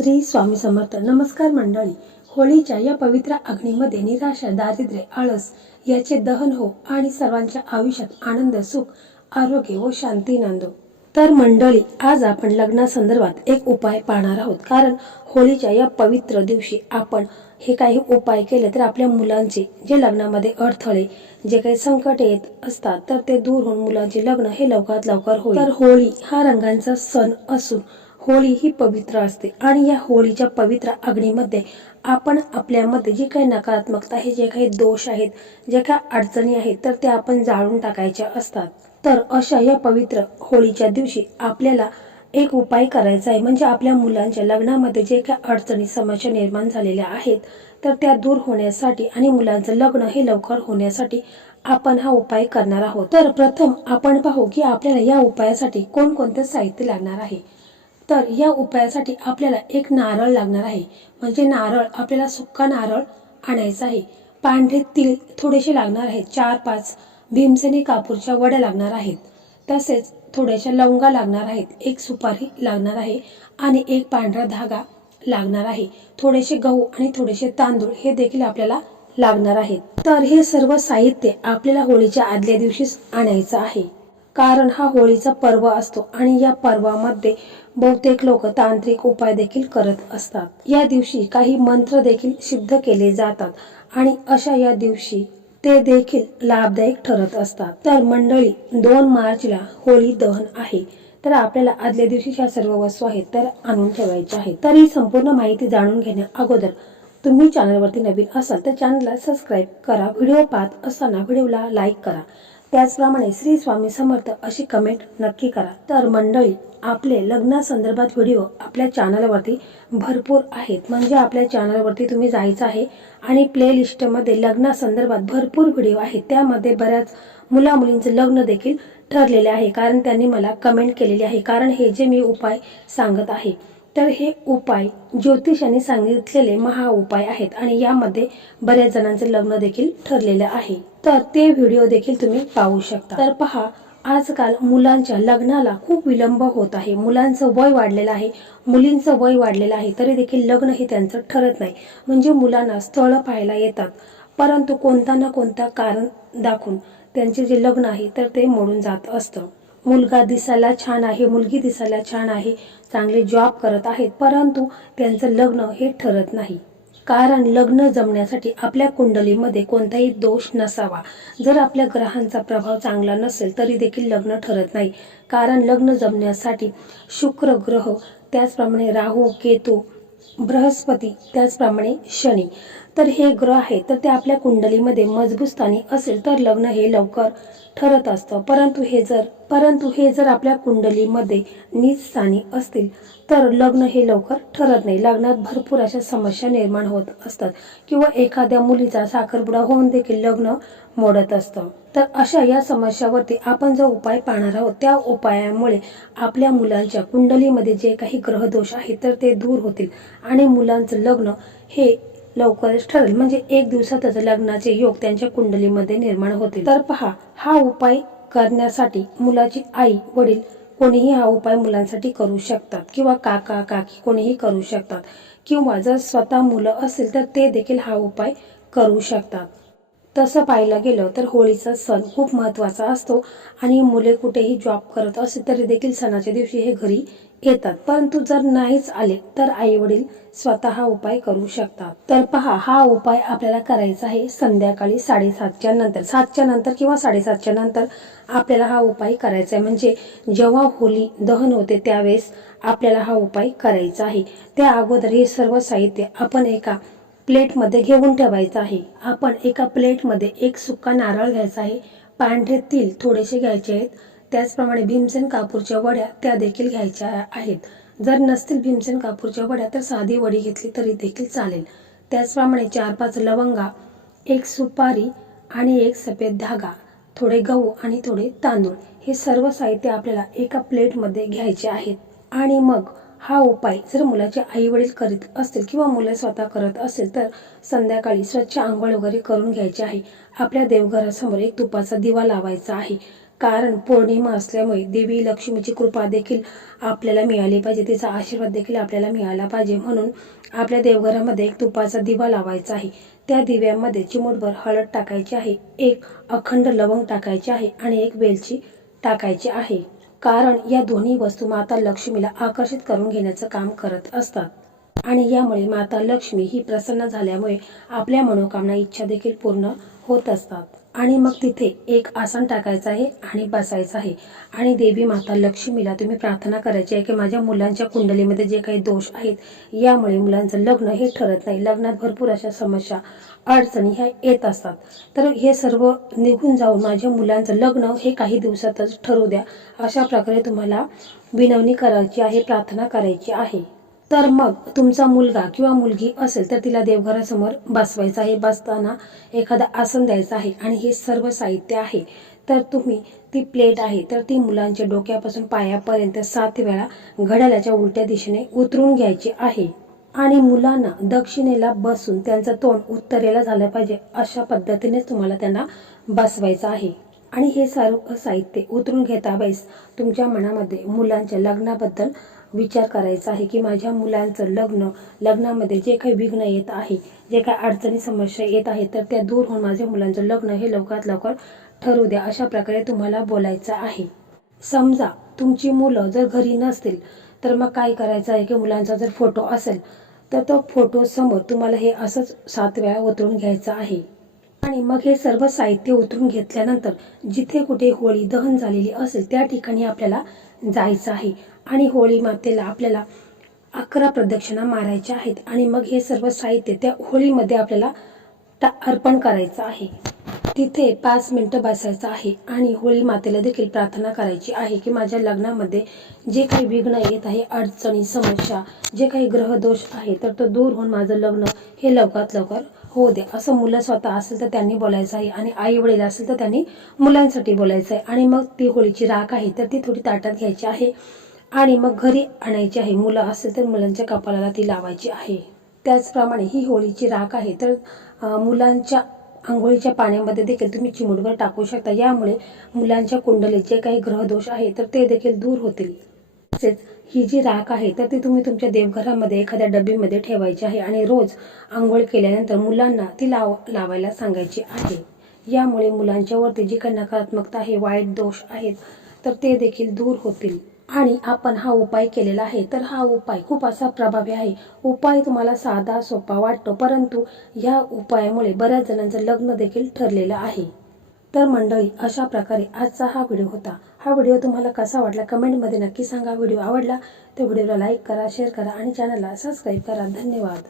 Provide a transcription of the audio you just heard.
श्री स्वामी समर्थ. नमस्कार मंडळी. होळीच्या या पवित्र अग्नीमध्ये निराशा, दारिद्र्य, आळस याचे दहन हो आणि सर्वांच्या आयुष्यात आनंद, सुख, आरोग्य व शांती नांदो. तर मंडळी, आज आपण लग्नासंदर्भात एक उपाय पाहणार आहोत. कारण होळीच्या या पवित्र दिवशी आपण हे काही उपाय केले तर आपल्या मुलांचे जे लग्नामध्ये अडथळे, जे काही संकट येत असतात तर ते दूर होऊन मुलांचे लग्न हे लवकरात लवकर होईल. तर होळी हा रंगांचा सण असून होळी ही पवित्र असते आणि या होळीच्या पवित्र अग्नीमध्ये आपण आपल्यामध्ये जे काही नकारात्मकता आहे, जे काही दोष आहेत, जे काही अडचणी आहेत तर ते आपण जाळून टाकायच्या असतात. तर अशा या पवित्र होळीच्या दिवशी आपल्याला एक उपाय करायचा आहे. म्हणजे आपल्या मुलांच्या लग्नामध्ये जे काही अडचणी, समस्या निर्माण झालेल्या आहेत तर त्या दूर होण्यासाठी आणि मुलांचं लग्न हे लवकर होण्यासाठी आपण हा उपाय करणार आहोत. तर प्रथम आपण पाहू की आपल्याला या उपायासाठी कोणकोणते साहित्य लागणार आहे. तर या उपायासाठी आपल्याला एक नारळ लागणार आहे. म्हणजे नारळ आपल्याला सुक्का नारळ आणायचा आहे. पांढरे तीळ थोडेसे लागणार आहेत. 4-5 भीमसेनी कापूरच्या वड्या लागणार आहेत. तसेच थोड्याशा लवंगा लागणार आहेत. एक सुपारी लागणार आहे आणि एक पांढरा धागा लागणार आहे. थोडेसे गहू आणि थोडेसे तांदूळ हे देखील आपल्याला लागणार आहेत. तर हे सर्व साहित्य आपल्याला होळीच्या आदल्या दिवशीच आणायचं आहे. कारण हा होळीचा पर्व असतो आणि या पर्वामध्ये बहुतेक लोक तांत्रिक उपाय देखील करत असतात. या दिवशी काही मंत्र देखील सिद्ध केले जातात आणि अशा या दिवशी ते देखील लाभदायक ठरत असतात. तर मंडळी, 2 मार्चला होळी दहन आहे. तर आपल्याला आदल्या दिवशी ह्या सर्व वस्तू आहेत तर आणून ठेवायच्या आहेत. तर ही संपूर्ण माहिती जाणून घेण्या अगोदर तुम्ही चॅनलवरती नवीन असाल तर चॅनलला सबस्क्राईब करा. व्हिडिओ पाहत असताना व्हिडिओला लाईक करा. त्याचप्रमाणे श्री स्वामी समर्थ अशी कमेंट नक्की करा. तर मंडळी, आपले लग्नासंदर्भात व्हिडिओ आपल्या चॅनलवरती भरपूर आहेत. म्हणजे आपल्या चॅनलवरती तुम्ही जायचं आहे आणि प्लेलिस्टमध्ये लग्नासंदर्भात भरपूर व्हिडिओ आहेत. त्यामध्ये बऱ्याच मुला-मुलींचं लग्न देखील ठरलेले आहे. कारण त्यांनी मला कमेंट केलेली आहे. कारण हे जे मी उपाय सांगत आहे तर हे उपाय ज्योतिषाने सांगितलेले महा उपाय आहेत आणि यामध्ये बऱ्याच जणांचं लग्न देखील ठरलेलं आहे. तर ते व्हिडिओ देखील तुम्ही पाहू शकता. तर पहा, आजकाल मुलांच्या लग्नाला खूप विलंब होत आहे. मुलांचं वय वाढलेलं आहे, मुलींचं वय वाढलेलं आहे, तरी देखील लग्न हे त्यांचं ठरत नाही. म्हणजे मुलांना स्थळ पाहायला येतात परंतु कोणता ना कोणता कारण दाखवून त्यांचे जे लग्न आहे तर ते मोडून जात असतं. मुलगा दिसायला छान आहे, मुलगी दिसायला छान आहे, चांगले जॉब करत आहेत परंतु त्यांचं लग्न हे ठरत नाही. कारण लग्न जमण्यासाठी आपल्या कुंडलीमध्ये कोणताही दोष नसावा. जर आपल्या ग्रहांचा प्रभाव चांगला नसेल तरी देखील लग्न ठरत नाही. कारण लग्न जमण्यासाठी शुक्र ग्रह, त्याचप्रमाणे राहू, केतू, बृहस्पती, त्याचप्रमाणे शनी, तर हे ग्रह आहेत तर ते आपल्या कुंडलीमध्ये मजबूत स्थानी असेल तर लग्न हे लवकर ठरत असतं. परंतु हे जर आपल्या कुंडलीमध्ये नीच स्थानी असतील तर लग्न हे लवकर ठरत नाही. लग्नात भरपूर अशा समस्या निर्माण होत असतात किंवा एखाद्या मुलीचा साखरपुडा होऊन देखील लग्न मोडत असतं. तर अशा या समस्यावरती आपण जो उपाय पाहणार आहोत त्या उपायामुळे आपल्या मुलांच्या कुंडलीमध्ये जे काही ग्रहदोष आहेत तर ते दूर होतील आणि मुलांचं लग्न हे लवकरच ठरेल. म्हणजे 1 दिवसातच लग्नाचे योग त्यांच्या कुंडलीमध्ये निर्माण होतील. तर पहा, हा उपाय करण्यासाठी मुलाची आई, वडील कोणीही हा उपाय मुलांसाठी करू शकतात किंवा काका, काकी कोणीही करू शकतात किंवा जर स्वतः मुलं असेल तर ते देखील हा उपाय करू शकतात. तसं पाहायला गेलं तर होळीचा सण खूप महत्त्वाचा असतो आणि मुले कुठेही जॉब करत असतील तरी देखील सणाच्या दिवशी हे घरी येतात. परंतु जर नाहीच आले तर आई वडील स्वतः हा उपाय करू शकतात. तर पहा, हा उपाय आपल्याला करायचा आहे संध्याकाळी 7:30च्या नंतर, 7च्या नंतर किंवा 7:30च्या नंतर आपल्याला हा उपाय करायचा आहे. म्हणजे जेव्हा होळी दहन होते त्यावेळेस आपल्याला हा उपाय करायचा आहे. त्या अगोदर हे सर्व साहित्य आपण एका प्लेटमध्ये घेऊन ठेवायचं आहे. आपण एका प्लेटमध्ये एक सुक्का नारळ घ्यायचा आहे, पांढरे तीळ थोडेसे घ्यायचे आहेत, त्याचप्रमाणे भीमसेन कापूरच्या वड्या त्या देखील घ्यायच्या आहेत. जर नसतील भीमसेन कापूरच्या वड्या तर साधी वडी घेतली तरी देखील चालेल. त्याचप्रमाणे 4-5 लवंगा, एक सुपारी आणि एक सफेद धागा, थोडे गहू आणि थोडे तांदूळ हे सर्व साहित्य आपल्याला एका प्लेटमध्ये घ्यायचे आहेत. आणि मग हा उपाय जर मुलाचे आई वडील करीत असतील किंवा मुले स्वतः करत असेल तर संध्याकाळी स्वच्छ आंघोळ वगैरे करून घ्यायचे आहे. आपल्या देवघरासमोर एक तुपाचा दिवा लावायचा आहे. कारण पौर्णिमा असल्यामुळे देवी लक्ष्मीची कृपा देखील आपल्याला मिळाली पाहिजे, तिचा आशीर्वाद देखील आपल्याला मिळाला पाहिजे. म्हणून आपल्या देवघरामध्ये एक तुपाचा दिवा लावायचा आहे. त्या दिव्यामध्ये चिमूटभर हळद टाकायची आहे, एक अखंड लवंग टाकायची आहे आणि एक वेलची टाकायची आहे. कारण या दोन्ही वस्तू माता लक्ष्मीला आकर्षित करून घेण्याचं काम करत असतात आणि यामुळे माता लक्ष्मी ही प्रसन्न झाल्यामुळे आपल्या मनोकामना इच्छा देखील पूर्ण होत असतात. आणि मग तिथे एक आसन टाकायचं आहे आणि बसायचं आहे आणि देवी माता लक्ष्मीला तुम्ही प्रार्थना करायची आहे की माझ्या मुलांच्या कुंडलीमध्ये जे काही दोष आहेत यामुळे मुलांचं लग्न हे ठरत नाही, लग्नात भरपूर अशा समस्या अडचणी ह्या येत असतात, तर हे सर्व निघून जाऊन माझ्या मुलांचं लग्न हे काही दिवसातच ठरू द्या, अशा प्रकारे तुम्हाला विनवणी करायची आहे, प्रार्थना करायची आहे. तर मग तुमचा मुलगा किंवा मुलगी असेल तर तिला देवघरासमोर बसवायचं आहे. बसताना एखादा आसन द्यायचं आहे आणि हे सर्व साहित्य आहे. तर तुम्ही ती प्लेट आहे तर ती मुलांच्या डोक्यापासून पायापर्यंत 7 वेळा घड्याळाच्या उलट्या दिशेने उतरून घ्यायची आहे आणि मुलांना दक्षिणेला बसून त्यांचं तोंड उत्तरेला झालं पाहिजे अशा पद्धतीने तुम्हाला त्यांना बसवायचं आहे. आणि हे सर्व साहित्य उतरून घेता वेळेस तुमच्या मनामध्ये मुलांच्या लग्नाबद्दल विचार करायचा आहे की माझ्या मुलांचं लग्नामध्ये जे काही विघ्न येत आहे, जे काही अडचणी समस्या येत आहेत तर त्या दूर होऊन माझ्या मुलांचं लग्न हे लवकरात लवकर ठरू द्या, अशा प्रकारे तुम्हाला बोलायचं आहे. समजा तुमची मुलं जर घरी नसतील तर मग काय करायचं आहे की मुलांचा जर फोटो असेल तर तो फोटो समोर तुम्हाला हे असंच 7 वेळा उतरून घ्यायचं आहे. आणि मग हे सर्व साहित्य उतरून घेतल्यानंतर जिथे कुठे होळी दहन झालेली असेल त्या ठिकाणी आपल्याला जायचं आहे आणि होळी मातेला आपल्याला 11 प्रदक्षिणा मारायच्या आहेत आणि मग हे सर्व साहित्य त्या होळीमध्ये आपल्याला अर्पण करायचं आहे. तिथे 5 मिनिटं बसायचं आहे आणि होळी मातेला देखील प्रार्थना करायची आहे की माझ्या लग्नामध्ये जे काही विघ्न येत आहे, अडचणी समस्या जे काही ग्रहदोष आहे तर तो दूर होऊन माझं लग्न हे लवकरात लवकर होऊ दे, असं मुलं स्वतः असेल तर त्यांनी बोलायचं आहे आणि आई वडील असेल तर त्यांनी मुलांसाठी बोलायचं आहे. आणि मग ती होळीची राख आहे तर ती थोडी ताटात घ्यायची आहे आणि मग घरी आणायची आहे. मुलं असेल तर मुलांच्या कपाळाला ती लावायची आहे. त्याचप्रमाणे ही होळीची राख आहे तर मुलांच्या आंघोळीच्या पाण्यामध्ये देखील तुम्ही चिमूटभर टाकू शकता. यामुळे मुलांच्या कुंडलीत जे काही ग्रहदोष आहे तर ते देखील दूर होतील. तसेच ही जी राख आहे तर ती तुम्ही तुमच्या देवघरामध्ये एखाद्या डब्बीमध्ये ठेवायची आहे आणि रोज आंघोळ केल्यानंतर मुलांना ती लावायला सांगायची आहे. यामुळे मुलांच्यावरती जी काही नकारात्मकता आहे, वाईट दोष आहेत तर ते देखील दूर होतील. आणि आपण हा उपाय केलेला आहे तर हा उपाय खूप असा प्रभावी आहे. उपाय तुम्हाला साधा सोपा वाटतो परंतु या उपायामुळे बऱ्याच जणांचं लग्न देखील ठरलेलं आहे. तर मंडळी, अशा प्रकारे आजचा हा व्हिडिओ होता. हा व्हिडिओ तुम्हाला कसा वाटला कमेंटमध्ये नक्की सांगा. व्हिडिओ आवडला तर व्हिडिओला लाईक करा, शेअर करा आणि चॅनलला सबस्क्राईब करा. धन्यवाद.